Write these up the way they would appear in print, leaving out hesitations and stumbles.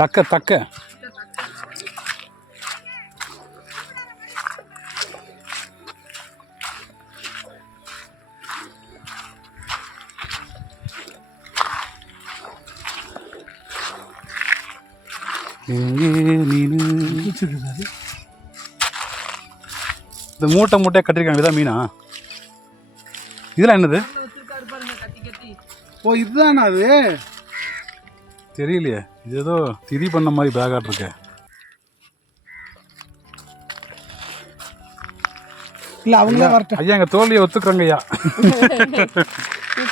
தக்க தக்க இந்த மூட்டை மூட்டையாக கட்டிருக்காங்க. இதான் மீனா? இதெல்லாம் என்னது? ஓ இதுதானா அது? தெரியலையே. இது ஏதோ திதி பண்ண மாதிரி பேகாட் இருக்கு. இல்லை அவங்களே வரட்டும். ஐயா எங்கள் தோல்வியை ஒத்துக்குறோங்க ஐயா.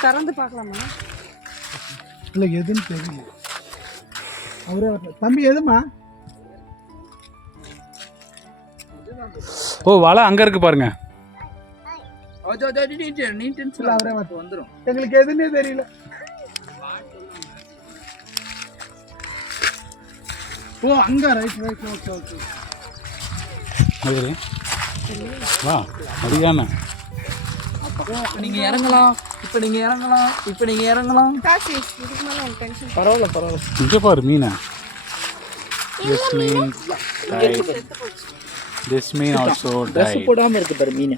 திறந்து பார்க்கலாமா? இல்லை எதுன்னு தெரியல. அவரே வரட்டும். தம்பி எதுமா? ஓ வலை அங்கே இருக்கு பாருங்க. அவரே வரட்டும் வந்துடும். எங்களுக்கு எதுன்னே தெரியல. ஓ அங்கே ரைட் ரைட் ஓகே ஓகே. சரி வா அதிகான நீங்க இறங்கலாம். இப்போ நீங்க இறங்கலாம். இப்போ நீங்க இறங்கலாம். பரவாயில்ல பரவாயில்ல. இங்கே பாரு மீனை. This mean this mean also dress போடாம இருக்கு பாரு மீன்.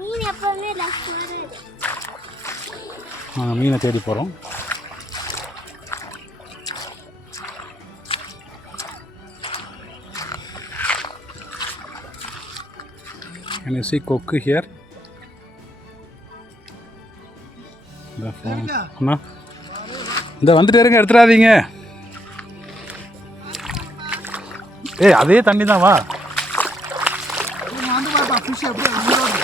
மீன் எப்பவுமே ட்ரெஸ் போடுது. மீனை தேடி போகிறோம். Can you see கொக்கு here? அண்ணா இந்த வந்துட்டு இருங்க, எடுத்துடாதீங்க. ஏய் அதே தண்ணி தான், வா. வந்து பாப்பா ஃபிஷ் அப்படியே வந்துடும்.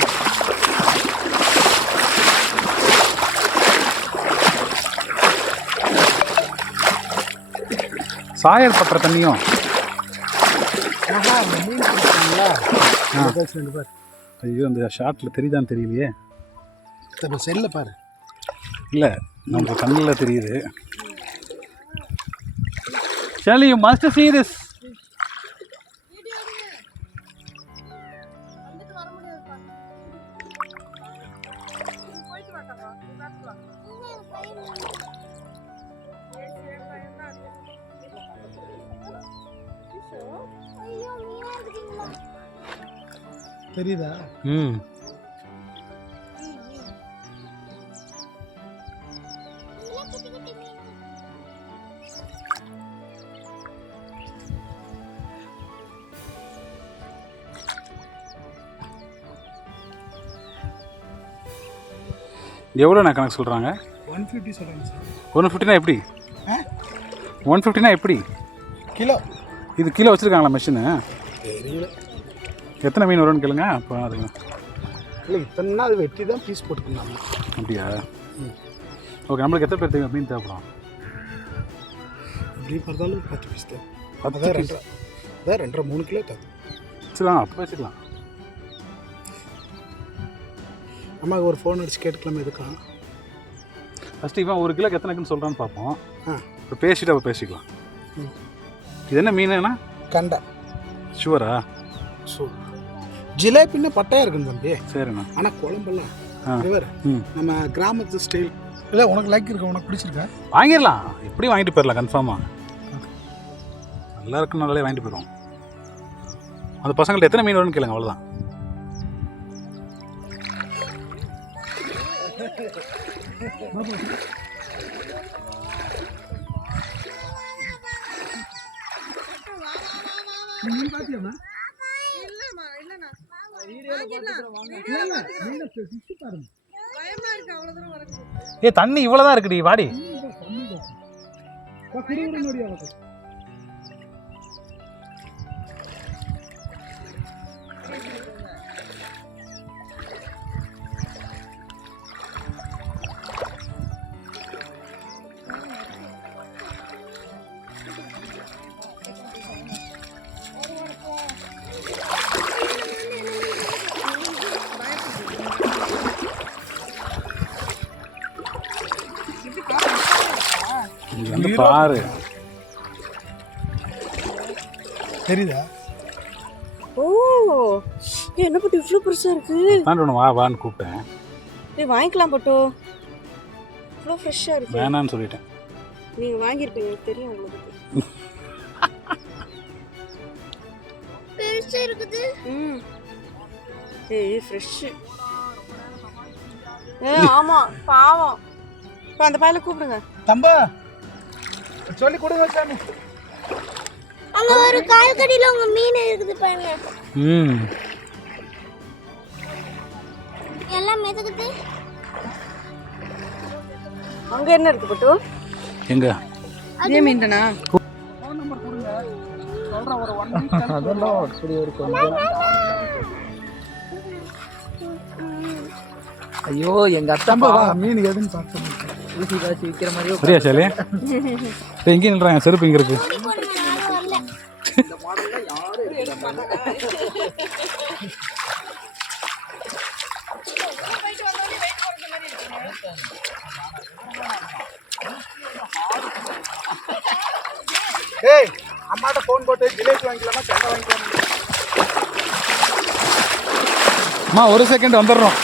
சாயல் பற்ற தண்ணியும். ஐயோ அந்த ஷார்ட்டில் தெரியுதான்னு தெரியலையே. செல்ல பாரு. இல்லை நமக்கு கண்ணில் தெரியுது. Shelly, you must see this. தெரியுதா? எவ்வளோ நான் கணக்கு சொல்கிறாங்க? 150 சொல்லுங்க சார். 150னா எப்படி? 150னா எப்படி? கிலோ. இது கிலோ வச்சுருக்காங்களா மிஷினு? தெரியல. எத்தனை மீன் வரும்னு கேளுங்க. அப்போ அது இல்லை இத்தனை அது வெட்டி தான் பீஸ் போட்டுக்கலாம். அப்படியா? ஓகே. நம்மளுக்கு எத்தனை பேர் தெரியும் மீன் தேவைப்படும்? எப்படி பார்த்தாலும் 10 பீஸ் தான். 10 பீஸ் அதான் 2.5-3 கிலோ தான். வச்சுக்கலாம், அப்போ வச்சுக்கலாம். அம்மாவுக்கு ஒரு ஃபோன் அடிச்சு கேட்டுக்கலாமா எதுக்கா? ஃபஸ்ட்டு இவன் 1 கிலோக்கு எத்தனை இருக்குன்னு சொல்கிறான்னு பார்ப்போம். இப்போ பேசிட்டு அப்போ பேசிக்கலாம். இது என்ன மீனுன்னா? கண்டை. ஷுவரா? ஜிலேபின்னு பட்டையாக இருக்குங்க தம்பி. சரிண்ணா. ஆனால் குழம்பெல்லாம் நம்ம கிராமத்து ஸ்டைல். இல்லை உனக்கு லைக் இருக்கு, உனக்கு பிடிச்சிருக்கா? வாங்கிடலாம். எப்படி வாங்கிட்டு போயிடலாம் கன்ஃபார்மாக. நல்லா இருக்குன்னு நல்லாவே வாங்கிட்டு போயிடுவோம். அந்த பசங்கள்ட்ட எத்தனை மீன் வரும்னு கேளுங்க, அவ்வளோதான். மீன் பாத்தியாமா? ஏ தண்ணி இவ்வளோதான் இருக்குடி, வாடி. வந்து பாரு. தெரியுதா? ஓ என்ன பட்டு இவ்வளோ பெருசா இருக்கு? தான் ஒன்று வா வான்னு கூப்பிட்டேன். ஏய் வாங்கிக்கலாம் பட்டு. இவ்வளோ ஃப்ரெஷ்ஷாக இருக்கு. வேணான்னு சொல்லிட்டேன். நீங்கள் வாங்கியிருப்பீங்க, எனக்கு தெரியும் உங்களுக்கு. பெருசா இருக்குது. ம். ஏய் ஃப்ரெஷ்ஷு. ஆமாம் பாவம். இப்போ அந்த பையனை கூப்பிடுங்க. தம்பா சொல்லி கொடுங்க சாமி. அங்க ஒரு கால் கடியில உங்க மீன் இருக்குது பாருங்க. ம் எல்லாம் மிதக்குது. அங்கே என்ன இருக்கு பட்டு? எங்க இதே மீன் தானா? ஃபோன் நம்பர் கொடுங்க. சொல்கிறேன் ஒரு 1 வீக். அதெல்லாம் அப்படி ஒரு ஐயோ எங்க அத்தா தம்பா வா மீன் எதுன்னு பார்த்து ஊசி காய்ச்சி விற்கிற மாதிரியே சரியா சாலி? எங்கேயும் நில்றாங்க, செருப்பு இங்கே இருக்கு. நானும் வரல. ஏய் அம்மாட்ட ஃபோன் போட்டு ஜிலேபி வாங்கிக்கலாமா கெண்டை வாங்கிக்கலாமா? அம்மா ஒரு செகண்ட் வந்துடுறோம்.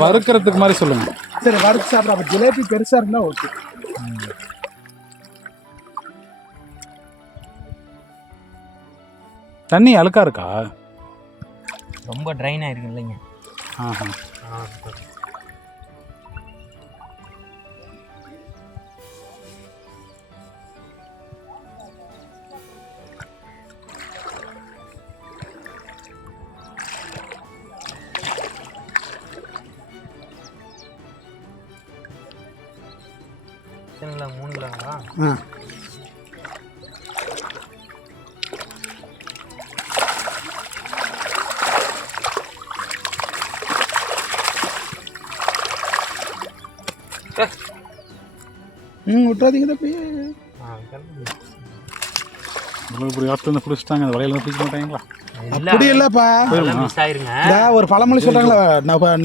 வறுக்கிறதுக்கு மாதிரி சொல்லுங்க. சரி வறுத்து சாப்பிட்ற. அப்போ ஜிலேபி பெருசாக இருந்தால் ஓகே. தண்ணி அழுக்கா இருக்கா? ரொம்ப ட்ரைன் ஆயிருக்கு இல்லைங்க. ஆஹா. எத்தனை கிலோ? 3 கிலோங்களா? ஆ விட்டுறாதீங்க தம்பி. இப்படி ஆற்றுல பிடிச்சிட்டாங்க, அந்த வலையில பிடிக்க மாட்டாங்களா? அப்படி இல்லைப்பா. மிஸ் ஆயிருங்க. ஒரு பழமொழி சொல்கிறாங்களா,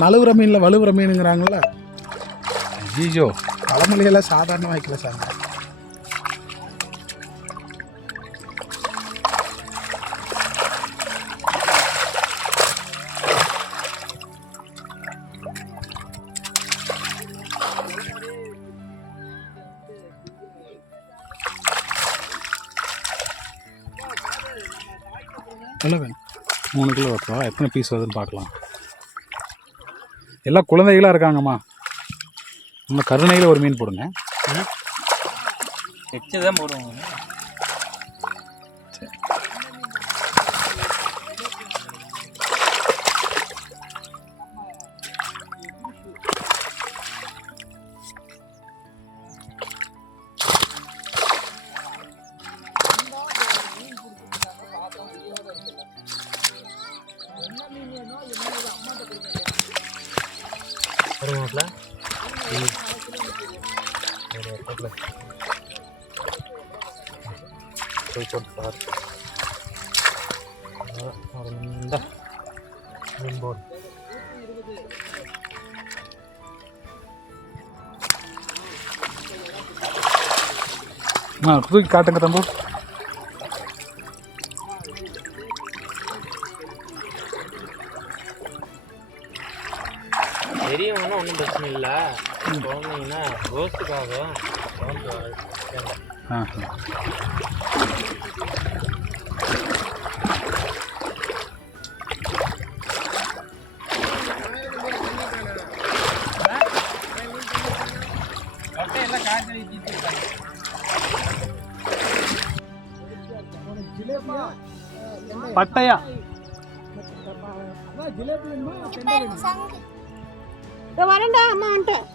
நழுவுற மீனில் வலுவுற மீனுங்கிறாங்களா? ஐயோ பழமொழியெல்லாம் சாதாரண வாய்க்கல சார். எவ்வளோ வேணும்? 3 கிலோ வைப்பா. எத்தனை பீஸ் வருதுன்னு பார்க்கலாம். எல்லாம் குழந்தைகளாக இருக்காங்கம்மா. நம்ம கருணையில் ஒரு மீன் போடுங்க. வச்சு தான் போடுவோம். சரி. தூக்கி காட்டுங்க தம்பு. பெரியவங்கன்னா ஒன்றும் பிரச்சனை இல்லை. குழந்தைங்கன்னா ரோஸ்ட்டுக்காக பட்டையா வரேன்டா அம்மா வந்துட்டேன்.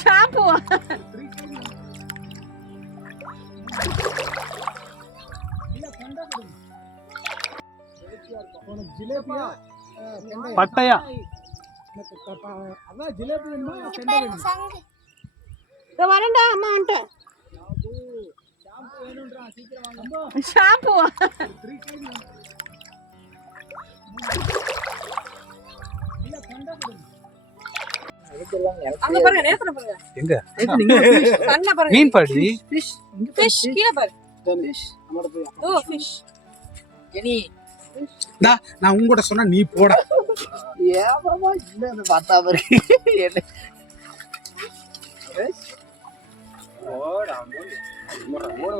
ஷாம்பு பட்டையா வரேன்டா அம்மா வந்துட்டேன். ஷாம்பு அங்க பாருங்க நேத்துல பாருங்க எங்க கண்ண பாருங்க மீன் பாடி ஃபிஷ் கீழ பாரு ஓ ஃபிஷ் நான் உங்ககிட்ட சொன்னா நீ போட ஏமாமா என்ன பார்த்தா பாரு என்ன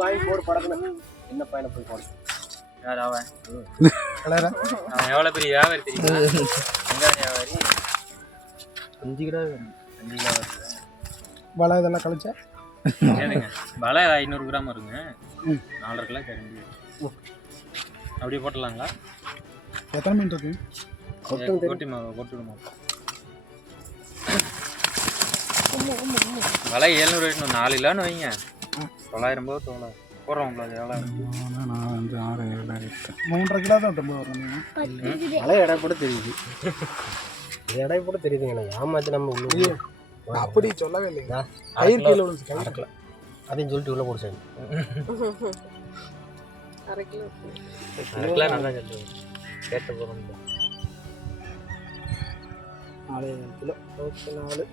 வாங்கி போடு படத்துல என்ன பையனை போய் போடு யார் அவன் அவன் எவ்வளவு பெரிய வியாபாரி தெரியுமா வெங்காய வியாபாரி 5 கிலோ வலை இதெல்லாம் கழிச்சா ஏனுங்க வலை 500 கிராம் வருங்க 4.5 கிலோ கரண்டி அப்படியே போட்டலாங்களா எத்தனை மீன் இருக்கு போட்டுடுமா வலை 700 இன்னும் 4 கிலோன்னு வைங்க 900 ரூபாய் போடுறோம் உங்களுக்கு எவ்வளோ 4 5 6 7 3.5 கிலோ தான் ரொம்ப வரும் வலை எடை கூட தெரியுது எடை கூட தெரியுதுங்க ஏமாத்தி நம்ம அப்படி சொல்லவே இல்லைங்க அதையும் சொல்லிட்டு உள்ள போடு சார் 1/2 கிலோ 1/2 கிலோ நல்லா சொல்லுங்க கேட்ட போகிறோம் 4 கிலோ 4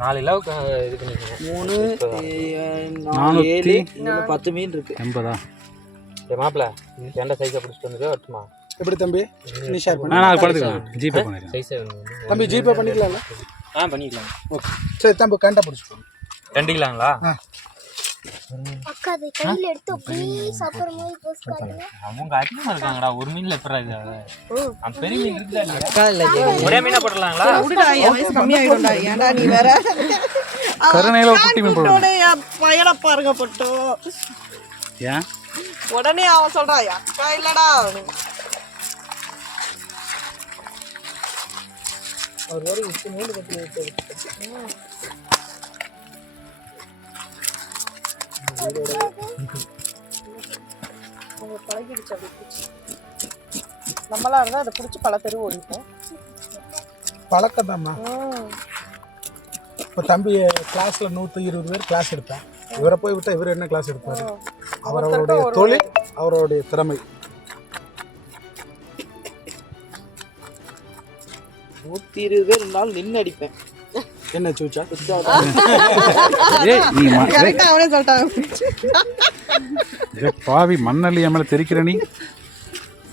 4 கிலோவுக்கு இது பண்ணிக்கோங்க 3 10 மீன் இருக்கு 80 மாப்பிள்ள எந்த சைஸை பிடிச்சிட்டு வந்துட்டு வரட்டுமா எப்படி தம்பி நீ ஷேர் பண்ணு நான் படுத்துக்கலாம் ஜிபே பண்ணிடுறேன் சைஸை தம்பி ஜிபே பண்ணிக்கலாம்ல பண்ணிக்கலாம் ஓகே சரி தம்பி கண்டா பிடிச்சிக்கோங்க 2 கிலோங்களா அக்கா அது கையில எடுத்து அப்படியே சாப்பிடுற மாதிரி போஸ் காட்டுங்க அவங்க அதிகமாக இருக்காங்கடா ஒரு மீன்ல எப்படி இது பெரிய மீன் இருக்குதா இல்லையா ஒரே மீனா போடலாங்களா விடுடா என் வயசு கம்மியாயிடும்டா ஏன்டா நீ வேற கருணையில ஒரு குட்டி மீன் போடுவோம் பையனை பாருங்க பட்டு ஏன் உடனே அவன் சொல்றா அக்கா இல்லடா ஒரு வரை விட்டு மீன் கட்டி பழகிடுச்சு அப்படி பிடிச்சி நம்மளா இருந்தா அதை பிடிச்சி பல தெரு ஓடிப்போம் பழக்கம்தாம்மா இப்போ தம்பி கிளாஸில் 120 பேர் கிளாஸ் எடுப்பேன் இவரை போய் விட்டால் இவர் என்ன கிளாஸ் எடுப்பார் அவருடைய தொழில் அவருடைய திறமை 120 பேர் இருந்தாலும் நின்று அடிப்பேன் என்ன சூச்சா அவனே சொல்லிட்டாங்க பாவி மண்ணள்ளி மேலே தெரிக்கிற நீ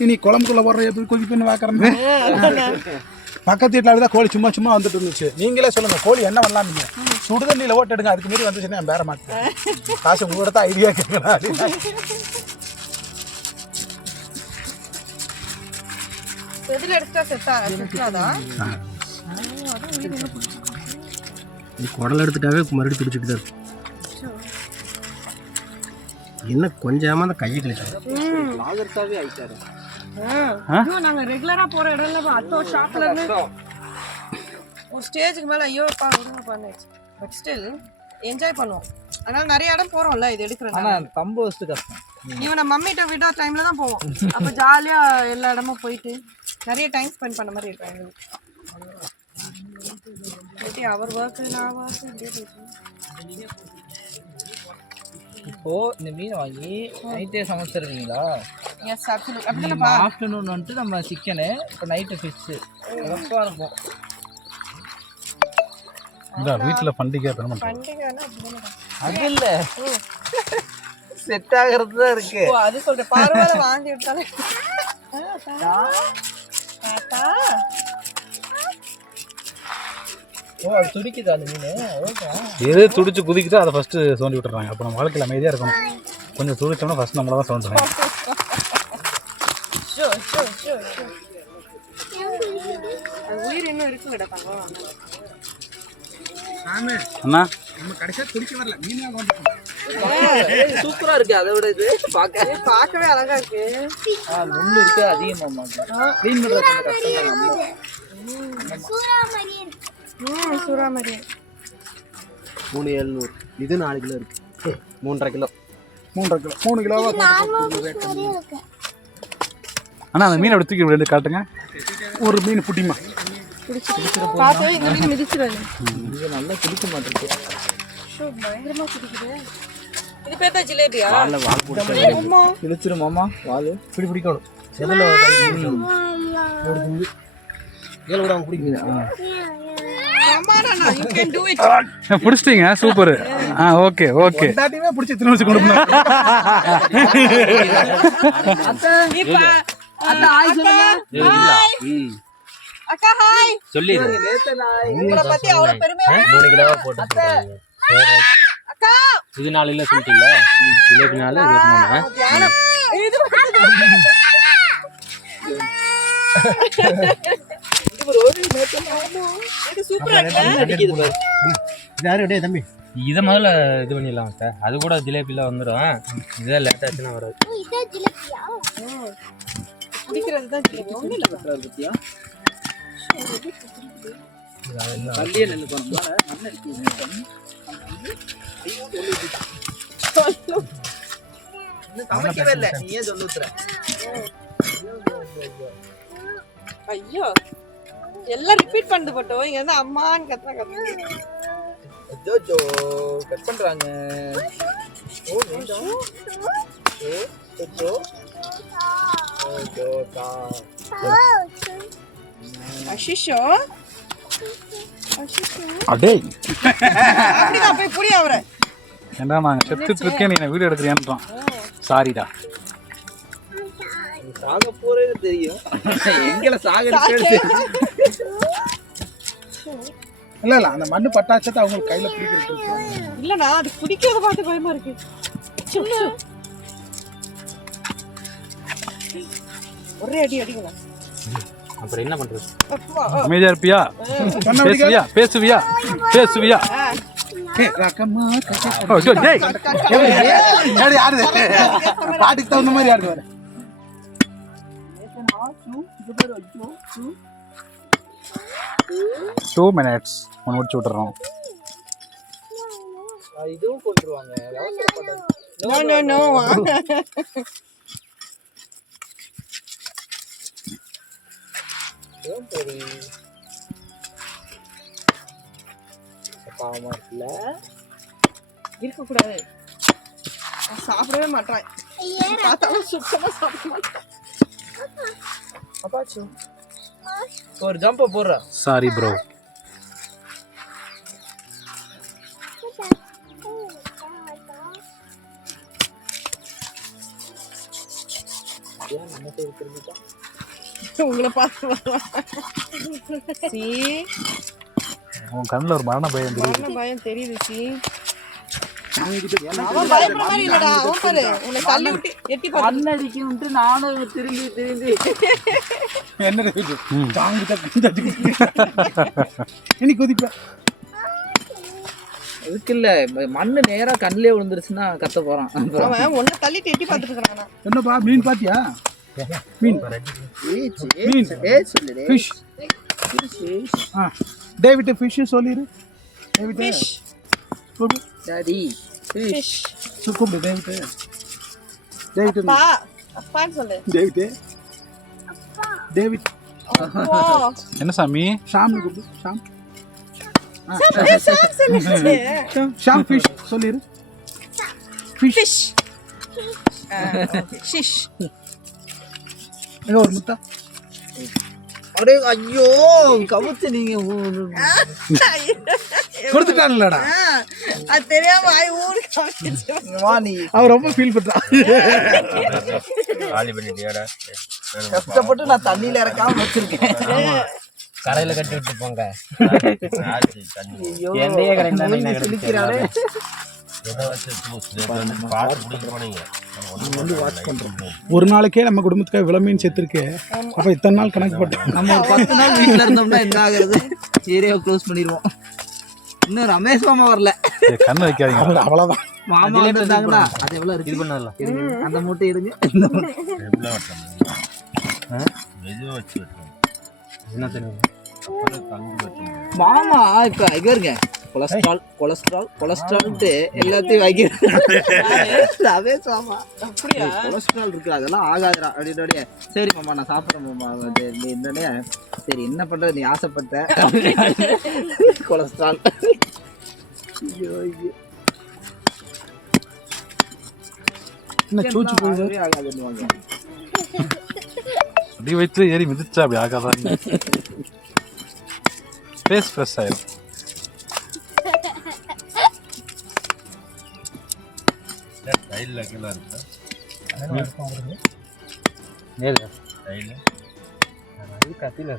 இனி குழம்புக்குள்ள போடுற எப்படி கொதிப்புன்னு பார்க்குறேன் பக்கத்து வீட்டில் அப்படிதான் கோழி சும்மா சும்மா வந்துட்டு இருந்துச்சு நீங்களே சொல்லுங்க கோழி என்ன பண்ணலாம் நீங்க சுடுதண்ணியில் ஓட்டு எடுங்க அதுக்கு மீறி வந்துச்சுன்னா நான் வேற மாட்டேன் காசு உங்களோட தான் ஐடியா கேட்கலாம் எதுல எடுத்தா செட்டாதா குடல் எடுத்துட்டாவே மறுபடியும் பிடிச்சிட்டு தான் இருக்கும் என்ன கொஞ்சமா அந்த கையை கிழிச்சு லாகர்ஸாவே ஆயிட்டாரு நாங்க ரெகுலரா போற இடம்ல அத்தோ ஷாப்ல இருந்து ஒரு ஸ்டேஜுக்கு மேல ஐயோ பண்ணிடுச்சு பட் ஸ்டில் என்ஜாய் பண்ணுவோம் அதனால நிறைய இடம் போறோம்ல இது எடுக்கிறோம் தம்பு வச்சு கஷ்டம் இவனை மம்மிட்ட விடா டைம்ல தான் போவோம் அப்ப ஜாலியா எல்லா இடமும் போயிட்டு நிறைய டைம் ஸ்பெண்ட் பண்ண மாதிரி இருக்கும் எங்களுக்கு அவர் ஒர்க்கு நான் ஒர்க்கு இப்படியே போயிட்டு இப்போ இந்த மீன் வாங்கி நைட்டே சமைச்சிருக்கீங்களா எஸ் அப்சல்யூட் அப்படிதானப்பா ஆஃப்டர்நூன் வந்துட்டு நம்ம சிக்கனு இப்போ நைட்டு ஃபிஷ்ஷு சிறப்பாக இருக்கும் இந்த வீட்டில் பண்டிகை பெருமை பண்டிகைன்னா அப்படிதானே அது இல்லை செட் ஆகிறது தான் இருக்கு ஓ அது சொல்றேன் பார்வையில வாந்தி எடுத்தாலே ஓ அது துடிக்குது அந்த மீன் ஓகே எது துடிச்சு குதிக்குதோ அதை ஃபர்ஸ்ட் சோண்டி விட்டுறாங்க அப்போ நம்ம வாழ்க்கையில் அமைதியாக இருக்கணும் கொஞ்சம் துடிச்சோம்னா ஃபர்ஸ்ட் நம்மள தான் சவுண்ட் பண்ணுவோம் உயிர் இன்னும் இருக்கு கிடப்பாங்க அண்ணா நம்ம கடைசியாக துடிக்க வரல மீனாக வந்துட்டோம் சூப்பரா இருக்கு அதை விட இது பார்க்கவே அழகா இருக்கு முள்ளு இருக்கு அதிகமா க்ளீன் பண்றது கஷ்டம் சூறா மாதிரி இருக்கு சூறா மாதிரி 3700 இது 4 கிலோ இருக்கு 3.5 கிலோ 3 கிலோவா மாதிரியே இருக்கு அண்ணா அந்த மீனை அப்படி தூக்கி ரெண்டு காட்டுங்க ஒரு மீன் புட்டிமா பார்த்தே இந்த மீன் மிதிச்சிடாது இது நல்லா குடிக்க மாட்டேங்குது பயங்கரமா குடிக்குது இது பேர் தான் ஜிலேபியா வால் போட்டு இழுச்சிரும் மாமா வால் இப்படி பிடிக்கணும் You can do it. பிடிச்சிட்டீங்க சூப்பர். Okay okay. தாட்டியுமே பிடிச்சி தின்னு வச்சு கொடுக்கணும். இப்ப அக்கா ஹாய் சொல்லுங்க. அக்கா ஹாய் சொல்லிடு. உங்களை பத்தி அவ்வளவு பெருமையா 3 கிலோவா போட்டு அக்கா இது நாளையில சொல்லிட்டீங்களா? ஜிலேபி நாள் 23. தியானம் இது இது சூப்பரா இருக்கு. இதை முதல்ல இது பண்ணிடலாம் சார். அது கூட ஜிலேபிலாம் வந்துடும். இதே லேட் ஆச்சுன்னா வராது. இதே ஜிலேபியா? குடிக்கிறது தான் ஜிலேபி. ஒண்ணும் இல்ல பத்தியா சமைக்கவே இல்லை, நீயே சொல்லுற. ஐயோ எல்லாம் ரிப்பீட் பண்ணது பட்டோ. இங்க வந்து அம்மான்னு கத்துறாங்க. ஜோஜோ கட் பண்றாங்க. ஓ நீடா ஓ ஜோஜோ ஓ ஜோஜா அஷிஷோ அடே அப்படிதான் போய் புரிய அவரை. ஏண்டா நாங்கள் செத்துட்டு இருக்கேன், நீ வீடியோ எடுக்கிறியான்றான். சாரிடா. சாக போறேன்னு தெரியும், எங்களை சாக இல்ல இல்ல அந்த மண்ணு பட்டாச்சத்தை அவங்களுக்கு கையில பிடிக்கிறது. இல்லண்ணா அது பிடிக்கிறத பார்த்து பயமா இருக்கு. ஒரே அடி அடிங்களா? அப்புறம் என்ன பண்றது? அமைதியா இருப்பியா? பேசுவியா பேசுவியா பேசுவியா? ஓ, டேய். யாரு பாட்டுக்கு தகுந்த மாதிரி யாரு வர 2 minutes ஒன்று முடிச்சு விட்டுறோம். இதுவும் கொண்டுருவாங்க. No no no. பாவமா இருக்குல்ல, இருக்கக்கூடாது. சாப்பிடவே மாட்டேன். பார்த்தாலும் சுத்தமா சாப்பிட மாட்டேன். அப்பாச்சு ஒரு ஜம்ப போடுற. Sorry bro. உங்களை பார்த்து சி உன் கண்ணில் ஒரு மரண பயம் தெரியுது. பயம் தெரியுது சி. அவன் பயப்படுற மாதிரி இல்லடா. அவன் பாரு உன்னை தள்ளி விட்டு எட்டி பார்த்து அடிக்கும்ட்டு நானும் திரும்பி திரும்பி என்ன இனி குதிப்ப அதுக்கு இல்ல, மண்ணு நேரா கண்ணிலே விழுந்துருச்சுன்னா கத்த போறான். அவன் உன்னை தள்ளிட்டு எட்டி பார்த்துட்டு இருக்கானா? என்னப்பா மீன் பாத்தியா? மீன் மீன் ஃபிஷ். டேவிட் ஃபிஷ் சொல்லிரு. டேவிட் ஃபிஷ் கூப்பிடு. டாடி ஃபிஷ் கூப்பிடு டேவிட். டேவிட் அப்பா அப்பான்னு சொல்லு. டேவிட் டேவிட் அப்பா என்ன சாமி? ஷாம் கூப்பிடு. ஷாம் சாம் சொல்லு. ஷாம் ஃபிஷ் சொல்லிரு. Fish fish fish. எங்க ஒரு முட்டை அடே ஐயோ கவுத்து நீங்க கொடுத்துட்டான்லடா. அது தெரியாம ஆய் ஊருக்கு வா நீ. அவன் ரொம்ப ஃபீல் பண்றான். காலி பண்ணிட்டியாடா? கஷ்டப்பட்டு நான் தண்ணியில இறக்காம வச்சிருக்கேன். கரையில கட்டி விட்டு போங்க. ஐயோ என்னையே கரெக்டா மூஞ்சி சுளிக்கிறானே. ஒரு நாளைக்கே நம்ம குடும்பத்துக்காக இவ்வளவு மீன் செத்துருக்கு. அப்ப இத்தனை நாள் கணக்கு போட்டு நம்ம ஒரு 10 நாள் வீட்டுல இருந்தோம்னா என்ன ஆகுறது? ஏரியாவை க்ளோஸ் பண்ணிடுவோம். இன்னும் ரமேஷ் மாமா வரல. கண்ணு வைக்காதீங்க. அவ்வளவுதான். மாமா வந்துட்டாங்கன்னா அது எவ்வளவு இருக்கு? இது பண்ணலாம். அந்த மூட்டை எடுங்க. என்ன தெரியும்? மாமா இப்ப இங்க இருங்க, கொலஸ்ட்ரால் கொலஸ்ட்ரால் கொலஸ்ட்ரால்ட்டு எல்லாத்தையும் வைக்கிறேன். ரமேஷ் மாமா அப்படியா? கொலஸ்ட்ரால் இருக்கு அதெல்லாம் ஆகாதுடா அப்படின்னோடய சரி மாமா நான் சாப்பிட்றேன் மாமா. நீ என்னோடய சரி என்ன பண்றது, நீ ஆசைப்பட்ட கொலஸ்ட்ரால். ஐயோ ஐயோ என்ன சூச்சு போகுது. ஆகாதுன்னுவாங்க. அடி வயிற்றுல ஏறி மிதிச்சா அப்படி ஆகாதான். ஃபேஸ் ஃப்ரெஷ் ஆயிடும். கத்தில